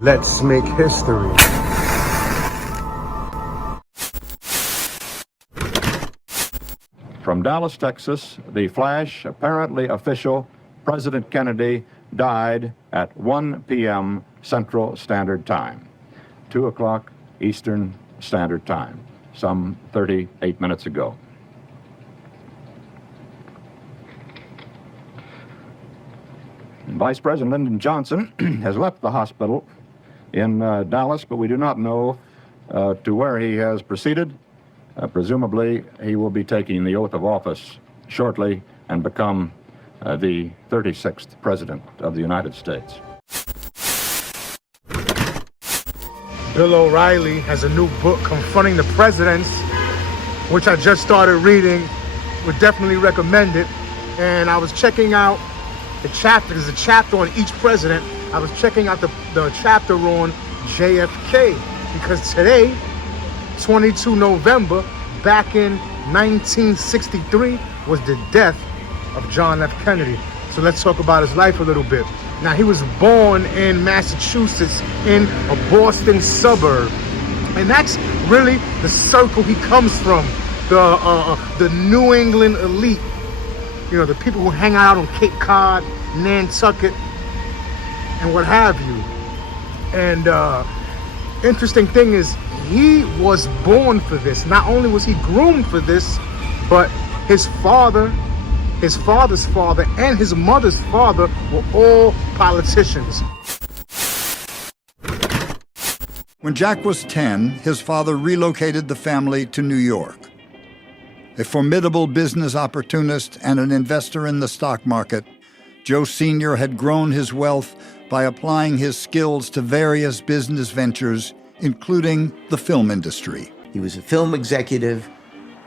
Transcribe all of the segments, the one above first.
Let's make history. From Dallas, Texas, the flash, apparently official, President Kennedy died at 1 p.m. Central Standard Time, 2 o'clock Eastern Standard Time, some 38 minutes ago. Vice President Lyndon Johnson has left the hospital in Dallas, but we do not know to where he has proceeded. Presumably, he will be taking the oath of office shortly and become the 36th President of the United States. Bill O'Reilly has a new book, Confronting the Presidents, which I just started reading. Would definitely recommend it. And I was checking out the chapter. There's a chapter on each president. I was checking out the chapter on JFK, because today, 22 November, back in 1963, was the death of John F. Kennedy. So let's talk about his life a little bit. Now, he was born in Massachusetts in a Boston suburb. And that's really the circle he comes from, the New England elite. You know, the people who hang out on Cape Cod, Nantucket, and what have you. And interesting thing is, he was born for this. Not only was he groomed for this, but his father, his father's father, and his mother's father were all politicians. When Jack was 10, his father relocated the family to New York. A formidable business opportunist and an investor in the stock market, Joe Sr. had grown his wealth by applying his skills to various business ventures, including the film industry. He was a film executive,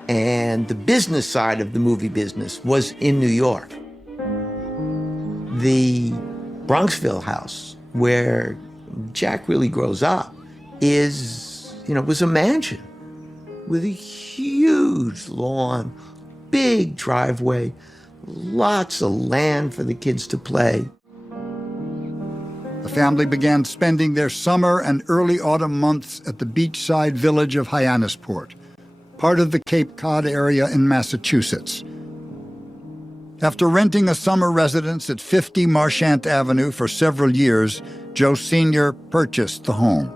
and the business side of the movie business was in New York. The Bronxville house, where Jack really grows up, was a mansion with a huge lawn, big driveway, lots of land for the kids to play. The family began spending their summer and early autumn months at the beachside village of Hyannisport, part of the Cape Cod area in Massachusetts. After renting a summer residence at 50 Marchant Avenue for several years, Joe Sr. purchased the home.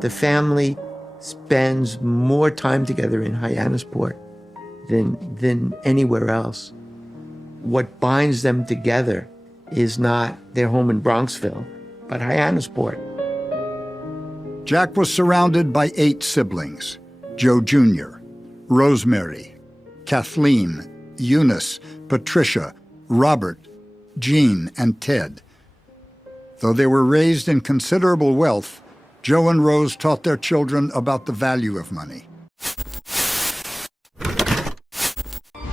The family spends more time together in Hyannisport than anywhere else. What binds them together is not their home in Bronxville, but Hyannisport. Jack was surrounded by 8 siblings: Joe Jr., Rosemary, Kathleen, Eunice, Patricia, Robert, Jean, and Ted. Though they were raised in considerable wealth, Joe and Rose taught their children about the value of money.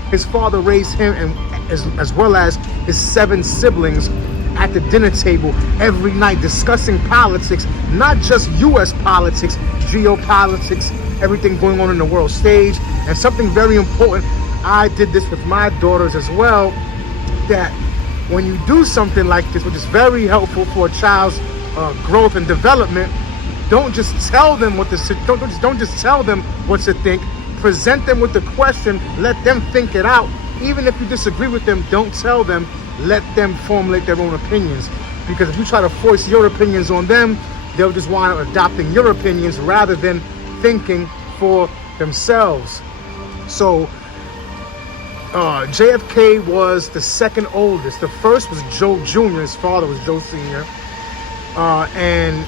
His father raised him, and as well as his 7 siblings, at the dinner table every night discussing politics, not just U.S. politics, geopolitics, everything going on in the world stage. And something very important, I did this with my daughters as well, that when you do something like this, which is very helpful for a child's growth and development, don't just tell them what to don't just tell them what to think. Present them with the question, let them think it out. Even if you disagree with them, don't tell them, let them formulate their own opinions. Because if you try to force your opinions on them, they'll just wind up adopting your opinions rather than thinking for themselves. So JFK was the second oldest. The first was Joe Jr., his father was Joe Sr. And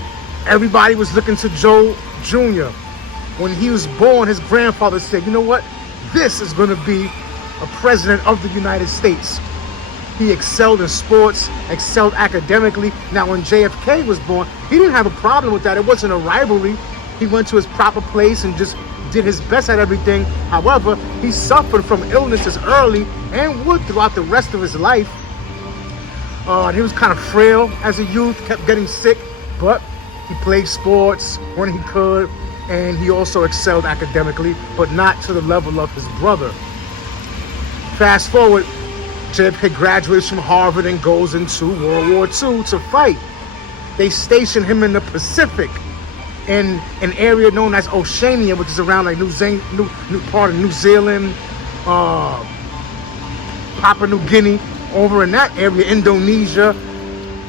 everybody was looking to Joe Jr. When he was born, his grandfather said, you know what? This is going to be a president of the United States. He excelled in sports, excelled academically. Now, when JFK was born, he didn't have a problem with that. It wasn't a rivalry. He went to his proper place and just did his best at everything. However, he suffered from illnesses early and would throughout the rest of his life. He was kind of frail as a youth, kept getting sick, but he played sports when he could, and he also excelled academically, but not to the level of his brother. Fast forward, JFK graduates from Harvard and goes into World War II to fight. they stationed him in the Pacific, in an area known as Oceania, which is around like part of New Zealand, Papua New Guinea, over in that area, Indonesia.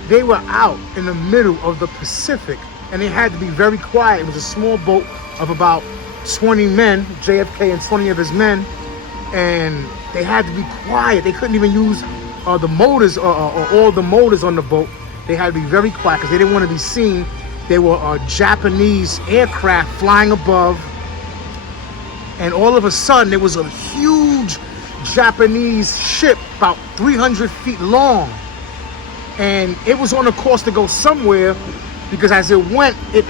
They were out in the middle of the Pacific, and they had to be very quiet. It was a small boat of about 20 men, JFK and 20 of his men, and they had to be quiet. They couldn't even use the motors or all the motors on the boat. They had to be very quiet because they didn't want to be seen. There were Japanese aircraft flying above, and all of a sudden there was a huge Japanese ship about 300 feet long, and it was on a course to go somewhere, because as it went, it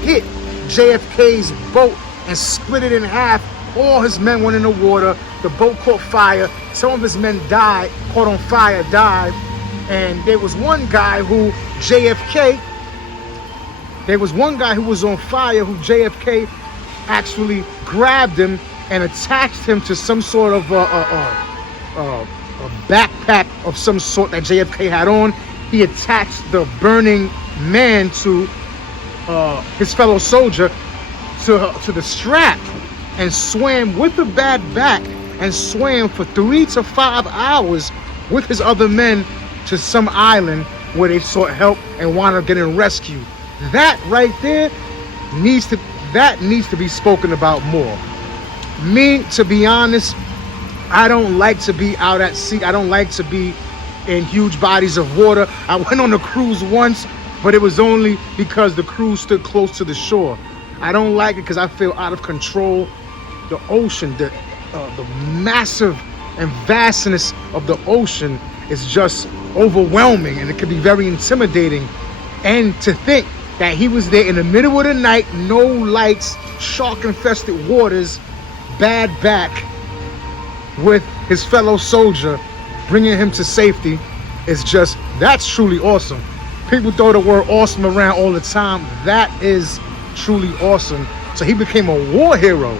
hit JFK's boat and split it in half. All his men went in the water. The boat caught fire. Some of his men died, caught on fire, died. And there was one guy who was on fire, who JFK actually grabbed him and attached him to some sort of a backpack of some sort that JFK had on. He attached the burning man to his fellow soldier to the strap, and swam with the bad back, and swam for 3 to 5 hours with his other men to some island where they sought help and wound up getting rescued. That right there needs to be spoken about more. Me, to be honest, I don't like to be out at sea. I don't like to be in huge bodies of water. I went on a cruise once, but it was only because the cruise stood close to the shore. I don't like it because I feel out of control. The ocean, the massive and vastness of the ocean is just overwhelming, and it can be very intimidating. And to think that he was there in the middle of the night, no lights, shark-infested waters, bad back, with his fellow soldier, bringing him to safety, that's truly awesome. People throw the word awesome around all the time. That is truly awesome. So he became a war hero.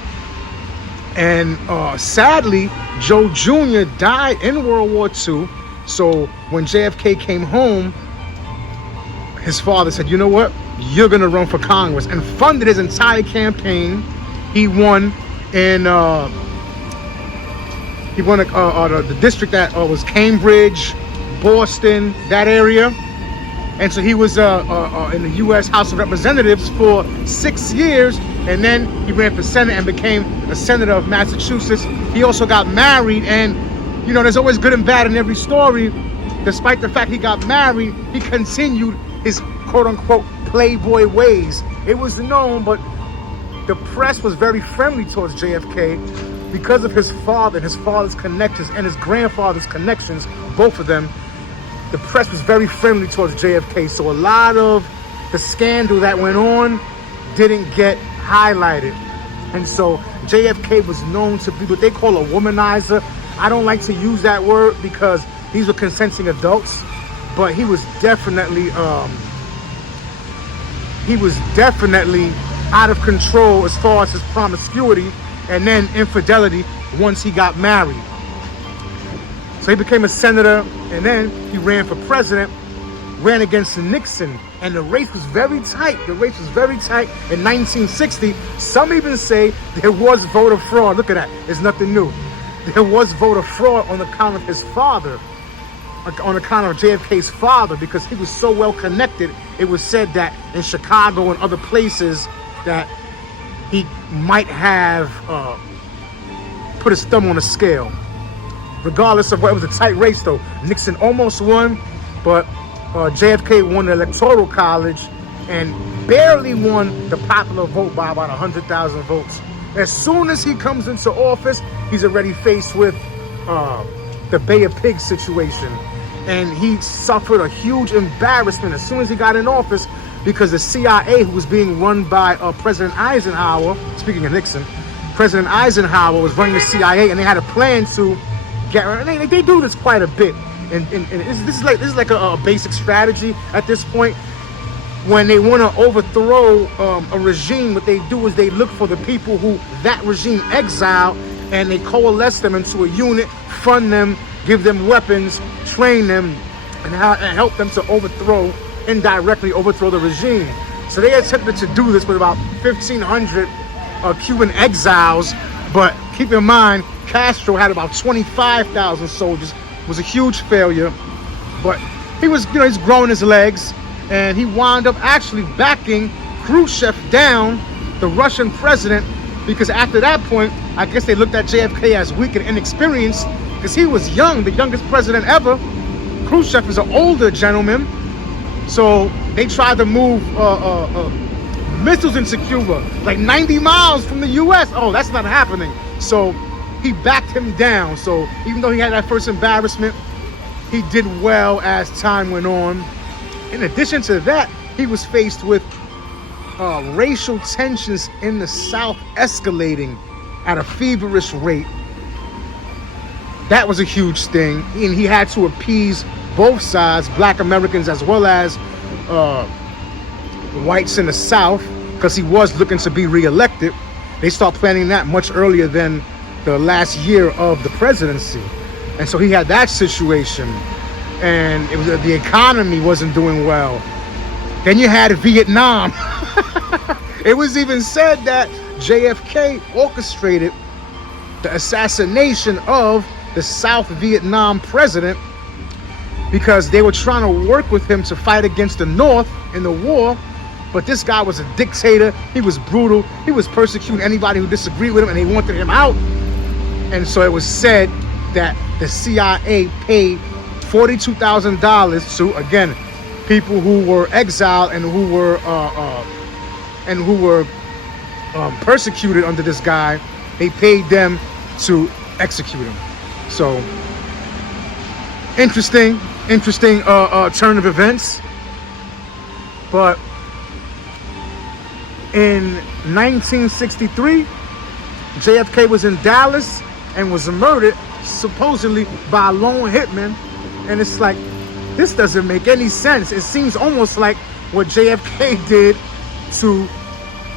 And sadly, Joe Jr. died in World War II. So when JFK came home, his father said, you know what? You're going to run for Congress, and funded his entire campaign. He won in the district that was Cambridge, Boston, that area. And so he was in the U.S. House of Representatives for 6 years, and then he ran for Senate and became a senator of Massachusetts. He also got married, and you know, there's always good and bad in every story. Despite the fact he got married, he continued his quote-unquote playboy ways. It was known, but the press was very friendly towards JFK because of his father and his father's connections and his grandfather's connections, both of them. The press was very friendly towards JFK, so a lot of the scandal that went on didn't get highlighted. And so JFK was known to be what they call a womanizer. I don't like to use that word because these were consenting adults, but he was definitely out of control as far as his promiscuity and then infidelity once he got married. So he became a senator, and then he ran for president, ran against Nixon, and the race was very tight. The race was very tight in 1960. Some even say there was voter fraud. Look at that. It's nothing new. There was voter fraud on account of his father, on account of JFK's father, because he was so well connected. It was said that in Chicago and other places that he might have put his thumb on a scale. Regardless of what, it was a tight race though. Nixon almost won, but JFK won the Electoral College and barely won the popular vote by about 100,000 votes. As soon as he comes into office, he's already faced with the Bay of Pigs situation. And he suffered a huge embarrassment as soon as he got in office, because the CIA, who was being run by President Eisenhower, speaking of Nixon, President Eisenhower was running the CIA, and they had a plan to they do this quite a bit, and this is like a basic strategy at this point. When they want to overthrow a regime, what they do is they look for the people who that regime exiled, and they coalesce them into a unit, fund them, give them weapons, train them, and help them to overthrow indirectly overthrow the regime. So they attempted to do this with about 1,500 Cuban exiles, but keep in mind, Castro had about 25,000 soldiers. It was a huge failure, but he was, he's growing his legs, and he wound up actually backing Khrushchev down, the Russian president, because after that point, I guess they looked at JFK as weak and inexperienced, because he was young, the youngest president ever. Khrushchev is an older gentleman, so they tried to move missiles into Cuba, like 90 miles from the U.S. Oh, that's not happening. So he backed him down. So even though he had that first embarrassment, he did well as time went on. In addition to that, he was faced with racial tensions in the South escalating at a feverish rate. That was a huge thing, and he had to appease both sides, black Americans as well as whites in the South, because he was looking to be reelected. They start planning that much earlier than the last year of the presidency, and so he had that situation, and it was the economy wasn't doing well. Then you had Vietnam. It was even said that JFK orchestrated the assassination of the South Vietnam president because they were trying to work with him to fight against the North in the war. But this guy was a dictator. He was brutal. He was persecuting anybody who disagreed with him, and they wanted him out. And so it was said that the CIA paid $42,000 to, again, people who were exiled and who were persecuted under this guy. They paid them to execute him. So interesting turn of events. But in 1963, JFK was in Dallas and was murdered supposedly by a lone hitman. And it's like, this doesn't make any sense. It seems almost like what JFK did to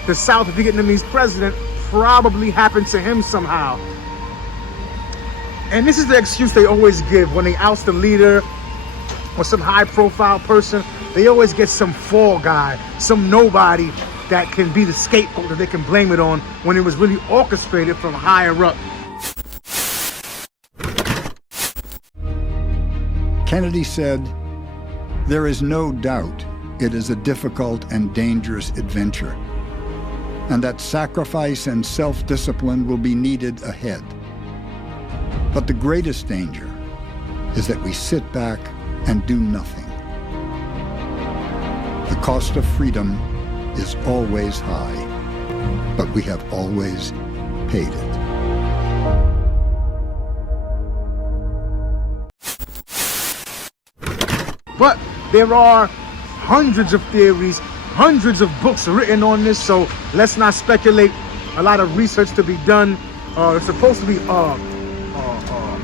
the South Vietnamese president probably happened to him somehow. And this is the excuse they always give when they oust a leader or some high-profile person. They always get some fall guy, some nobody that can be the scapegoat that they can blame it on, when it was really orchestrated from higher up. Kennedy said, "There is no doubt it is a difficult and dangerous adventure, and that sacrifice and self-discipline will be needed ahead. But the greatest danger is that we sit back and do nothing. The cost of freedom is always high, but we have always paid it." But there are hundreds of theories, hundreds of books written on this, so let's not speculate. A lot of research to be done. It's supposed to be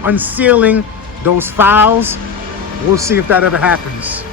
unsealing those files. We'll see if that ever happens.